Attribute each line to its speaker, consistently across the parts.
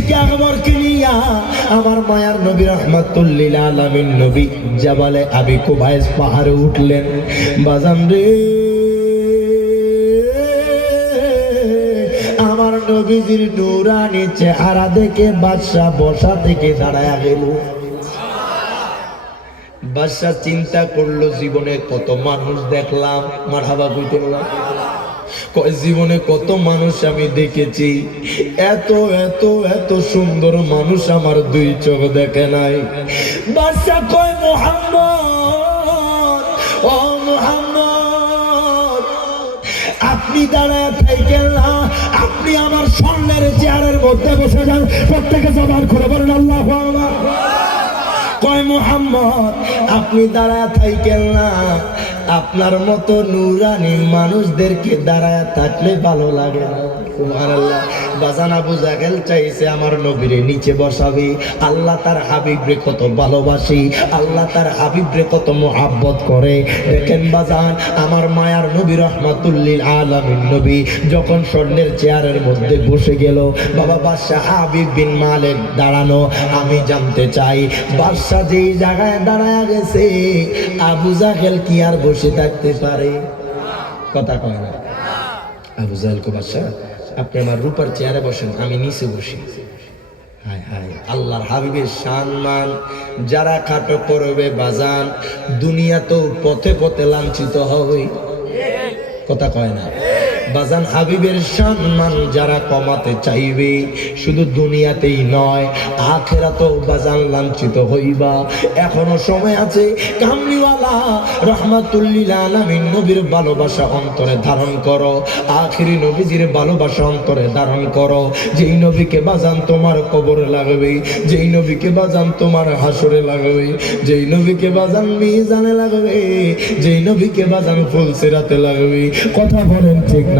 Speaker 1: সিদ্দিক আকবরকে নিয়া আমার মায়ার নবী রহমাতুল্লিল আলামিন নবী জাবালে আবি কুবাইস পাহাড়ে উঠলেন। বাজান রে, আমার নবীজির নুরানি চেহারা দেখে বাদশাহ বসা থেকে দাঁড়ায় গেল। বাদশাহ চিন্তা করল, জীবনে কত মানুষ দেখলাম। মারহাবা কইতে কয় জীবনে কত মানুষ আমি দেখেছি। এত এত এত সুন্দর মানুষ আমার দুই চোখ দেখে নাই। বাদশাহ কয়, মোহাম্মদ, ও মোহাম্মদ, আপনি দাঁড়ায় থাকেন না। আপনি আমার স্বর্ণের চেয়ারের মধ্যে বসে যান। প্রত্যেকে জবান খুলে বলেন, আল্লাহ আল্লাহ কয় মোহাম্মদ, আপনি দাঁড়ায় থাকেন না। আপনার মতো নুরানি মানুষদেরকে দাঁড়ায় থাকলে ভালো লাগে না। সুবহানাল্লাহ। বাজান আবু জাহেল চাইছে আমার নবীরে নিচে বসাবে। আল্লাহ তার হাবিবরে কত ভালোবাসি, আল্লাহ তার হাবিবরে কত মোহাব্বত করে। দেখেন বাজান, আমার মায়ার নবী রহমাতুল্লিল আলামিন নবী যখন স্বর্ণের চেয়ারের মধ্যে বসে গেল, বাবা বাদশাহ হাবিব বিন মালেক দাঁড়ানো, আমি জানতে চাই, বাদশাহ যেই জায়গায় দাঁড়ায় গেছে, আবু জাহেল কি আর বসে থাকতে পারে? কথা কয় না। আবু জাহেল কো বাদশাহ? আপনি আমার রূপার চেয়ারে বসেন, আমি নিচে বসি। হায় হায়, আল্লাহর হাবিবের সম্মান যারা খাটো করবে বাজান দুনিয়া তো পথে পথে লাঞ্ছিত হবে। কথা কয় না। বাজান হাবিবের সম্মান যারা কমাতে চাইবে, শুধু দুনিয়াতেই নয়, আখেরাতেও বাজান লাঞ্ছিত হইবা। এখনও সময় আছে, কামলিওয়ালা, রহমাতুল্লিল আলামিন নবীর ভালোবাসা অন্তরে ধারণ করো, আখিরি নবীজির ভালোবাসা অন্তরে ধারণ করো। যেই নবীকে বাজান তোমার কবরে লাগবে, যেই নবীকে বাজান তোমার হাসরে লাগবে, যেই নবীকে বাজান মিজানে লাগবে, যেই নবীকে বাজান ফুলসিরাতে লাগবে। কথা বলেন ঠিক না।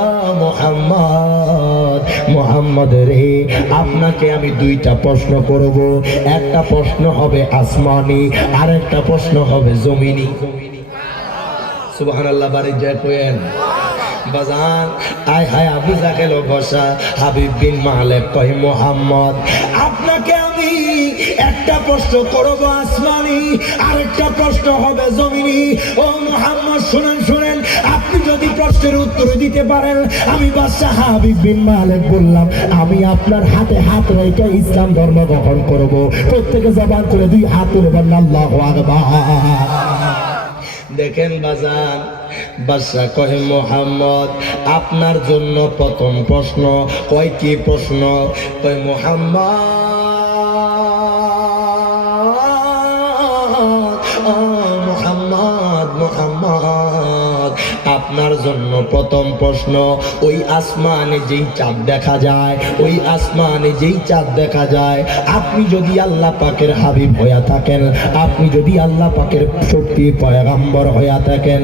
Speaker 1: মোহাম্মদ মোহাম্মদ রে, আপনাকে আমি দুইটা প্রশ্ন করব। একটা প্রশ্ন হবে আসমানি আর একটা প্রশ্ন হবে জমিনি। সুবহানাল্লাহ বাড়ি জয় কোয়েন বাজান, আয় হায়, আবু জাকেল বসা হাবিব বিন মালেক কয়, মোহাম্মদ, আপনাকে আমি একটা প্রশ্ন করব আসমানি, আরেকটা প্রশ্ন হবে জমিনি। ও মোহাম্মদ, শুনেন শুনেন, আপনি যদি প্রশ্নের উত্তর দিতে পারেন, আমি বাদশাহ হাবিব বিন মালেক বললাম, আমি আপনার হাতে হাত রেখে ইসলাম ধর্ম গ্রহণ করব। প্রত্যেকে জবান করে দুই হাত তুলে বললাম আল্লাহু আকবার। দেখেন বাজান, বাদশাহ কহে, মোহাম্মদ, আপনার জন্য প্রথম প্রশ্ন। কয়, কি প্রশ্ন? কয়, মোহাম্মদ আপনার জন্য প্রথম প্রশ্ন, ওই আসমানে যেই চাঁদ দেখা যায়, ওই আসমানে যেই চাঁদ দেখা যায়, আপনি যদি আল্লাহ পাকের হাবিব হইয়া থাকেন, আপনি যদি আল্লাহ পাকের সত্যি পয়গাম্বর হইয়া থাকেন,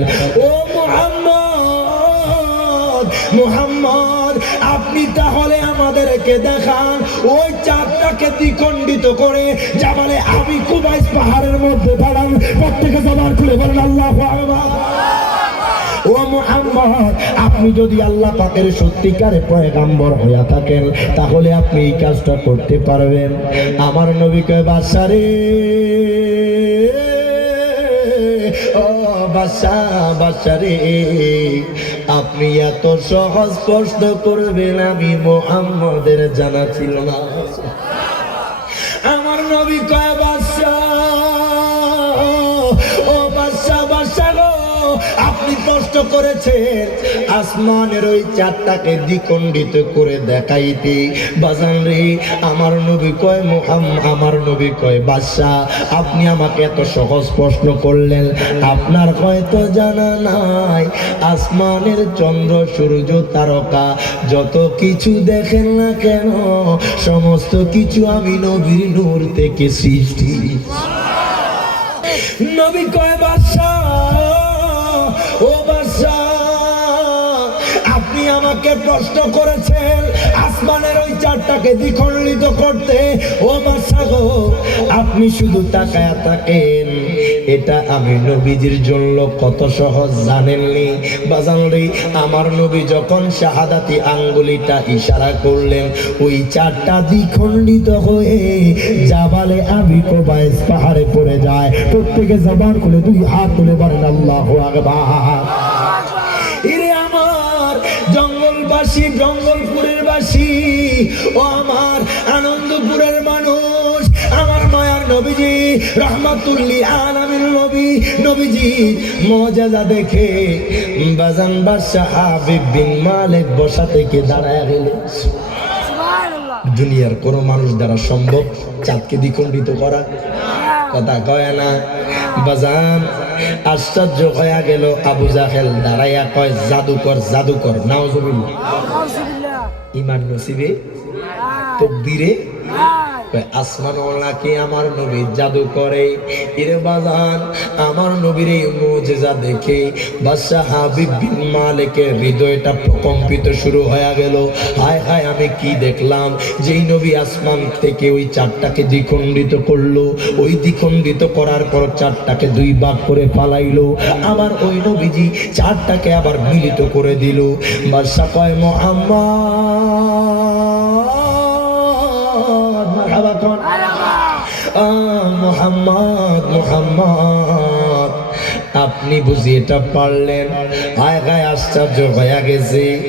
Speaker 1: ও মোহাম্মদ মোহাম্মদ, আপনি তাহলে আমাদেরকে দেখান, ওই চাঁদটাকে দ্বিখণ্ডিত করে জামালে আমি কুবাইস পাহাড়ের মধ্যে দাঁড়ান প্রত্যেকে জবার খুলে বলেন, আল্লাহ আকবার। আপনি যদি আল্লাহ পাকের সত্যিকারে পয়গাম্বর হইয়া থাকেন, তাহলে আপনি এই কাজটা করতে পারবেন। আমার নবীকে বাসারে বাসা বাসারে আপনি এত সহজ প্রশ্ন করবেন, আমি মোহাম্মদের জানা ছিল না। করেছেন আসমানের ওই চারটাকে দ্বিখণ্ডিত করে দেখাইতে বাজান রে আমার নবী কয় মোহাম আমার নবী কয় বাদশাহ আপনি আমাকে এত সহজ প্রশ্ন করলেন আপনার হয়তো জানা নাই আসমানের চন্দ্র সূর্য তারকা যত কিছু দেখেন না কেন সমস্ত কিছু আমি নবীর নূর থেকে সৃষ্টি। নবী কয় বাদশাহ ও বাদশাহ আপনি আমাকে প্রশ্ন করেছেন আসমানের ওই চারটাকে দ্বিখণ্ডিত করতে। ও বাদশাহ গো আপনি শুধু তাকায় থাকেন। এটা আমি নবীজির জন্য কত সহজ জানেননি। বাজান রে, আমার নবী যখন শাহাদাতি আঙ্গুলিটা ইশারা করলেন, ওই চারটা দ্বিখণ্ডিত হয়ে জাবালে আবি কোবাইস পাহাড়ে পড়ে যায়। প্রত্যেকে জবান খুলে দুই হাত তুলে বলেন, আল্লাহু আকবার। জঙ্গলবাসী জঙ্গলপুরের বাসী। ও আমার আনন্দপুরের মানুষ আমার মায়ার নবীজি রহমাতুল্লি আলামিন নবী নবীজি মজাদা দেখে বাজান বাদশাহ হাবিব বিন মালিক বসা থেকে দাঁড়ায়
Speaker 2: সুবহানাল্লাহ।
Speaker 1: দুনিয়ার কোনো মানুষ দ্বারা সম্ভব চাঁদকে দ্বিখণ্ডিত করা। কথা কয় না। বাজান আশ্চর্য হয়ে গেল আবু জাহেল দাঁড়াইয়া কয় জাদুকর জাদুকর নাও
Speaker 2: জমিল
Speaker 1: ইমান নসিবে? তকদিরে?
Speaker 2: আয়
Speaker 1: কয় আসমানওয়ালাকে আমার জাদু করে? আমার নবীর এই মুজিজা দেখে হাবিব বিন মালিকের হৃদয়টা প্রকম্পিত শুরু হয়ে গেল। হায় হায়, আমি কি দেখলাম? যেই নবী আসমান থেকে ওই চারটাকে দ্বিখণ্ডিত করল। ওই দ্বিখণ্ডিত করার পর চারটাকে দুই ভাগ করে পালাইলো আবার ওই নবীজি চারটাকে আবার মিলিত করে দিল। বাদশাহ কয়, মোহাম্মদ আহ, মোহাম্মদ মোহাম্মদ। আপনি বুঝি এটা পারলেন? আয় গায়ে আশ্চর্য হয়ে গেছে।